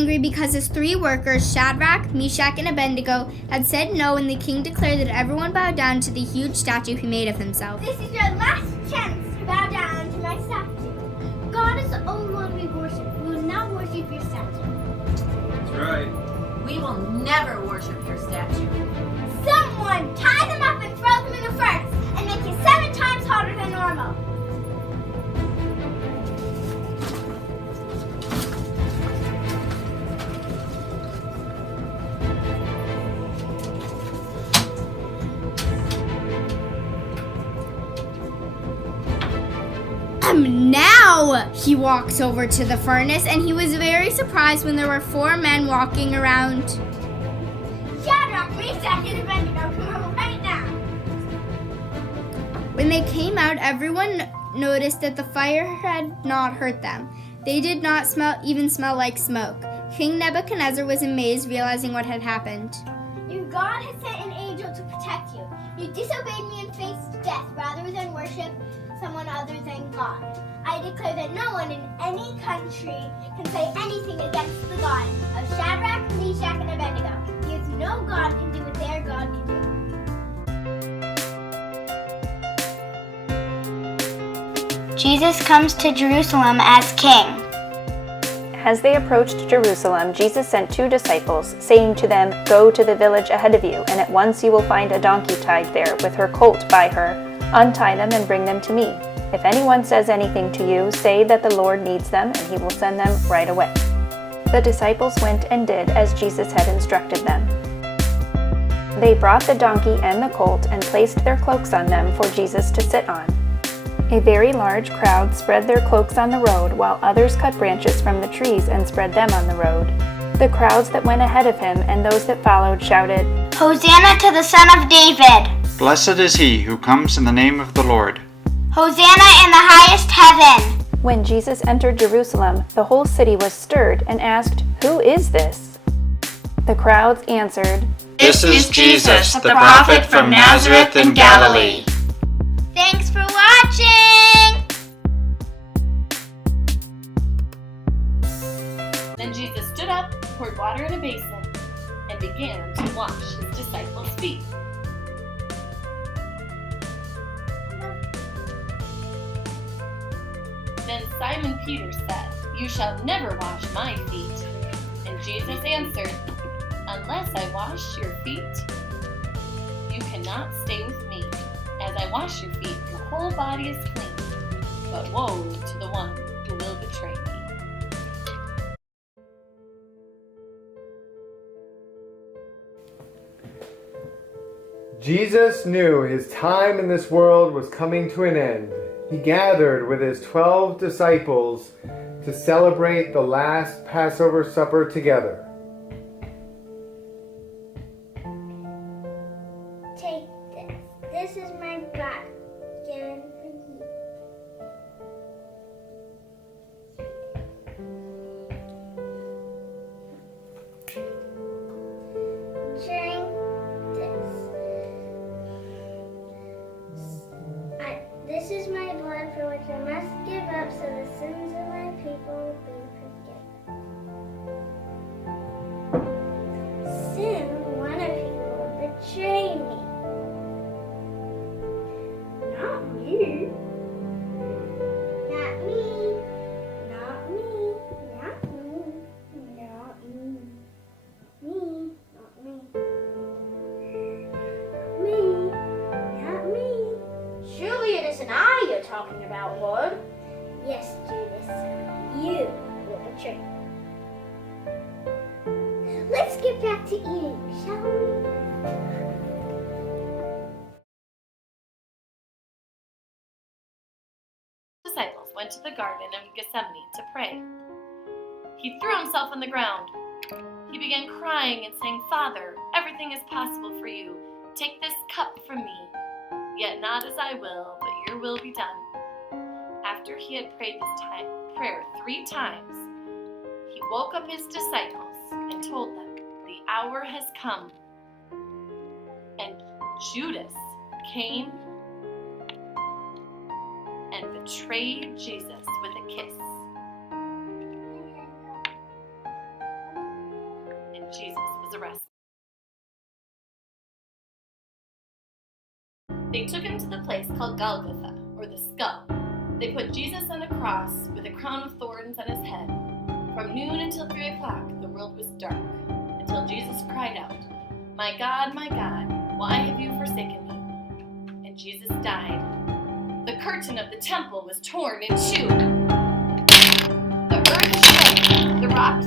angry because his 3 workers, Shadrach, Meshach, and Abednego, had said no, and the king declared that everyone bow down to the huge statue he made of himself. This is your last chance to bow down to my statue. God is the only one we worship. We will not worship your statue. That's right. We will never worship your statue. Someone tie them up and throw them in the furnace and make it 7 times harder than normal. Now he walks over to the furnace, and he was very surprised when there were 4 men walking around. Shadrach, Meshach, and Abednego, come over right now. When they came out, everyone noticed that the fire had not hurt them. They did not even smell like smoke. King Nebuchadnezzar was amazed, realizing what had happened. Your God has sent an angel to protect you. You disobeyed me and faced death rather than worship someone other than God. I declare that no one in any country can say anything against the God of Shadrach, Meshach, and Abednego, because no God can do what their God can do. Jesus comes to Jerusalem as king. As they approached Jerusalem, Jesus sent 2 disciples, saying to them, "Go to the village ahead of you, and at once you will find a donkey tied there, with her colt by her. Untie them and bring them to me. If anyone says anything to you, say that the Lord needs them, and he will send them right away." The disciples went and did as Jesus had instructed them. They brought the donkey and the colt and placed their cloaks on them for Jesus to sit on. A very large crowd spread their cloaks on the road, while others cut branches from the trees and spread them on the road. The crowds that went ahead of him and those that followed shouted, Hosanna to the Son of David! Blessed is he who comes in the name of the Lord. Hosanna in the highest heaven! When Jesus entered Jerusalem, the whole city was stirred and asked, "Who is this?" The crowds answered, This is Jesus, the prophet from Nazareth in Galilee. Thanks for watching! Then Jesus stood up, poured water in a basin, and began to wash his disciples' feet. Then Simon Peter said, "You shall never wash my feet." And Jesus answered, "Unless I wash your feet, you cannot stay with me. As I wash your feet, your whole body is clean. But woe to the one who will betray me." Jesus knew his time in this world was coming to an end. He gathered with his 12 disciples to celebrate the last Passover supper together. Take this. This is my body given for you. Drink this. This is my blood for which I must give up so the sins of my people will be forgiven. Soon one of you will betray me. Not me. Not me. Not me. Not me. Not me. Me. Not me. Me. Not me. Surely it isn't I you're talking about, Lord. Yes, Judas. You will betray me. Let's get back to eating, shall we? Disciples went to the Garden of Gethsemane to pray. He threw himself on the ground. He began crying and saying, "Father, everything is possible for you. Take this cup from me. Yet not as I will, but your will be done." After he had prayed this prayer 3 times, he woke up his disciples and told them, "The hour has come." And Judas came and betrayed Jesus with a kiss. was arrested. They took him to the place called Golgotha, or the skull. They put Jesus on a cross with a crown of thorns on his head. From noon until 3 o'clock, the world was dark, until Jesus cried out, my God, why have you forsaken me?" And Jesus died. The curtain of the temple was torn in two. The earth shook, the rocks